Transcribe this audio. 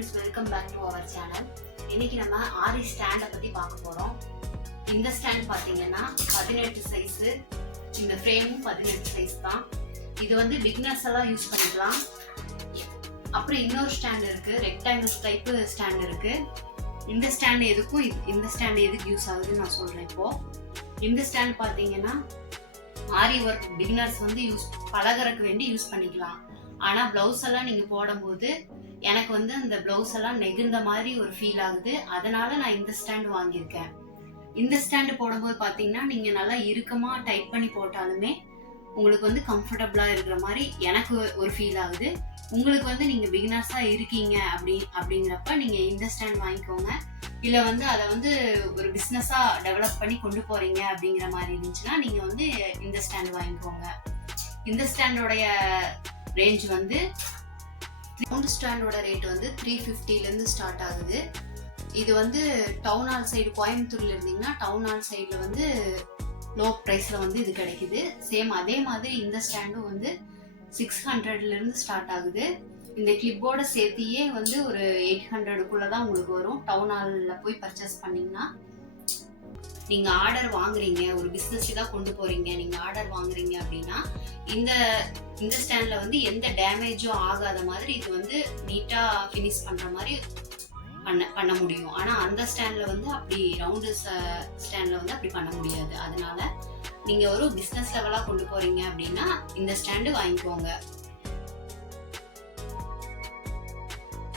Welcome back to our channel. இன்னைக்கு நம்ம ஆரி ஸ்டாண்டை பற்றி பார்க்க போகிறோம். இந்த ஸ்டாண்ட் பார்த்தீங்கன்னா 18 சைஸு, இந்த ஃப்ரேமும் 18 சைஸ் தான். இது வந்து பிகினர்ஸ் எல்லாம் யூஸ் பண்ணிக்கலாம். அப்புறம் இன்னொரு ஸ்டாண்ட் இருக்குது, ரெக்டாங்கிள் டைப்பு ஸ்டாண்ட் இருக்குது. இந்த ஸ்டாண்ட் எதுக்கும் இந்த ஸ்டாண்ட் எதுக்கு யூஸ் ஆகுதுன்னு நான் சொல்கிறேன். இப்போது இந்த ஸ்டாண்ட் பார்த்தீங்கன்னா ஆரி ஒர்க் பிகினர்ஸ் வந்து பழகறதுக்கு வேண்டி யூஸ் பண்ணிக்கலாம். ஆனால் ப்ளவுஸ் எல்லாம் நீங்கள் போடும்போது எனக்கு வந்து அந்த ப்ளவுஸ் எல்லாம் நெகிழ்ந்த மாதிரி ஒரு ஃபீல் ஆகுது. அதனால நான் இந்த ஸ்டாண்ட் வாங்கியிருக்கேன். இந்த ஸ்டாண்டு போடும்போது பார்த்தீங்கன்னா நீங்கள் நல்லா இறுக்கமாக டைட் பண்ணி போட்டாலுமே உங்களுக்கு வந்து கம்ஃபர்டபுளாக இருக்கிற மாதிரி எனக்கு ஒரு ஃபீல் ஆகுது. உங்களுக்கு வந்து நீங்கள் பிகினர்ஸாக இருக்கீங்க அப்படிங்கிறப்ப நீங்கள் இந்த ஸ்டாண்ட் வாங்கிக்கோங்க. இல்லை வந்து அதை வந்து ஒரு பிஸ்னஸாக டெவலப் பண்ணி கொண்டு போகிறீங்க அப்படிங்கிற மாதிரி இருந்துச்சுன்னா நீங்கள் வந்து இந்த ஸ்டாண்ட் வாங்கிக்கோங்க. இந்த ஸ்டாண்டோடைய ரேஞ்ச் வந்து ரவுண்ட் ஸ்டாண்டோட ரேட் வந்து 350லேருந்து ஸ்டார்ட் ஆகுது. இது வந்து டவுன் ஹால் சைடு கோயம்புத்தூர்ல இருந்தீங்கன்னா டவுன் ஹால் சைடில் வந்து லோ ப்ரைஸில் வந்து இது கிடைக்குது. சேம் அதே மாதிரி இந்த ஸ்டாண்டும் வந்து 600லேருந்து ஸ்டார்ட் ஆகுது. இந்த கிளிப்போட சேர்த்தியே வந்து ஒரு 800க்குள்ளே தான் உங்களுக்கு வரும். டவுன் ஹாலில் போய் பர்ச்சேஸ் பண்ணிங்கன்னா நீங்கள் ஆர்டர் வாங்குறீங்க, ஒரு பிஸ்னஸ் தான் கொண்டு போகிறீங்க, நீங்கள் ஆர்டர் வாங்குறீங்க அப்படின்னா இந்த ஸ்டாண்டில் வந்து எந்த டேமேஜும் ஆகாத மாதிரி இது வந்து நீட்டாக ஃபினிஷ் பண்ணுற மாதிரி பண்ண முடியும். ஆனால் அந்த ஸ்டாண்டில் வந்து அப்படி ரவுண்டு ஸ்டாண்டில் வந்து அப்படி பண்ண முடியாது. அதனால நீங்கள் ஒரு பிஸ்னஸ் லெவலாக கொண்டு போகிறீங்க அப்படின்னா இந்த ஸ்டாண்டு வாங்கிக்கோங்க.